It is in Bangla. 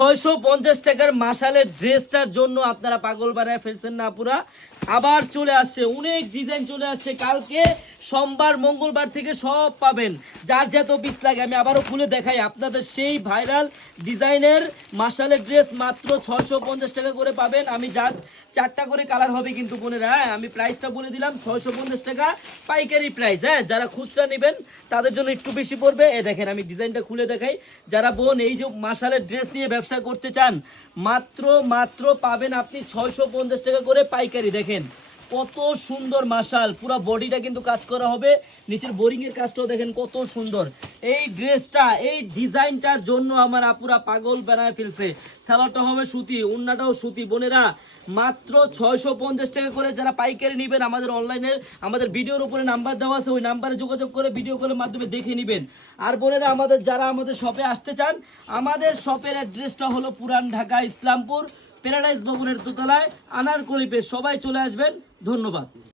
650 টাকার মাশালের ড্রেসটার জন্য আপনারা পাগল বানায় ফেলছেন না পুরা। আবার চলে আসছে অনেক ডিজাইন, চলে আসছে কালকে সোমবার মঙ্গলবার থেকে সব পাবেন, যার যত পিস লাগে। আমি আবারও খুলে দেখাই আপনাদের সেই ভাইরাল ডিজাইনের মাশালের ড্রেস মাত্র 650 টাকা করে পাবেন। আমি জাস্ট 4টা করে কালার হবে কিন্তু বোনেরা, হ্যাঁ আমি প্রাইসটা বলে দিলাম 650 টাকা পাইকারি প্রাইস। হ্যাঁ যারা খুচরা নেবেন তাদের জন্য একটু বেশি পড়বে। এ দেখেন আমি ডিজাইনটা খুলে দেখাই। যারা বোন এই যে মাশালের ড্রেস নিয়ে ব্যবসা করতে চান মাত্র পাবেন আপনি 650 টাকা করে পাইকারি। দেখেন কত সুন্দর মাশাল, পুরো বডিটা কিন্তু কাজ করা হবে, নিচের বোরিং এর কাজটাও দেখেন কত সুন্দর। এই ড্রেসটা এই ডিজাইনটার জন্য আমার আপুরা পাগল বানায় ফেলছে। সালোয়ারটা হবে সুতি, ওন্নাটাও সুতি। বোনেরা মাত্র 650 টাকা করে যারা পাইকারি নেবেন, আমাদের অনলাইনে আমাদের ভিডিওর উপরে নাম্বার দেওয়া আছে, ওই নাম্বারে যোগাযোগ করে ভিডিও কলের মাধ্যমে দেখে নেবেন। আর বোনেরা যারা আমাদের শপে আসতে চান, আমাদের শপের অ্যাড্রেসটা হলো পুরান ঢাকা ইসলামপুর প্যারাডাইস ভবনের দোতলায় আনারকলি পেজ। সবাই চলে আসবেন, ধন্যবাদ।